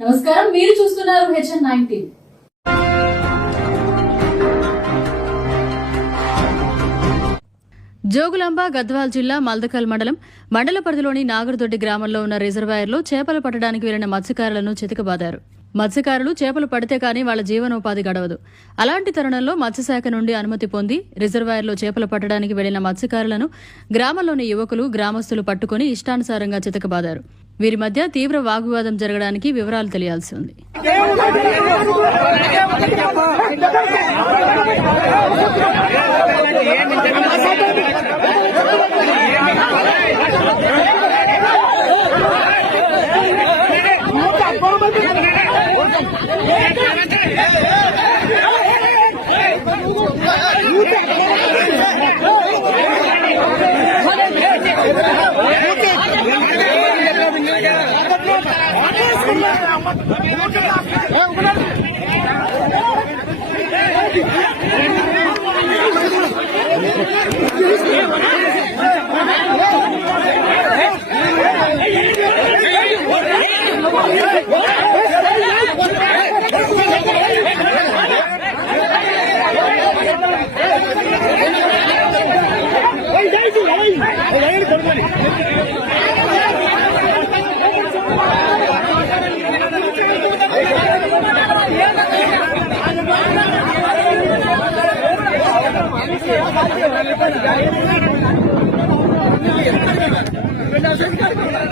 నమస్కారం, మీరు చూస్తున్నారు HN19. జోగులాంబ గద్వాల్ జిల్లా మల్దకల్ మండల పరిధిలోని నాగరదొడ్డి గ్రామంలో ఉన్న రిజర్వాయర్లో చేపలు పట్టడానికి వెళ్లిన మత్స్యకారులను చితకబాదారు. మత్స్యకారులు చేపలు పడితే కానీ వాళ్ల జీవనోపాధి గడవదు. అలాంటి తరుణంలో మత్స్యశాఖ నుండి అనుమతి పొంది రిజర్వాయర్లో చేపలు పట్టడానికి వెళ్లిన మత్స్యకారులను గ్రామంలోని యువకులు గ్రామస్తులు పట్టుకుని ఇష్టానుసారంగా చితకబాదారు. వీరి మధ్య తీవ్ర వాగ్వివాదం జరగడానికి వివరాలు తెలియాల్సి ఉంది. Gracias.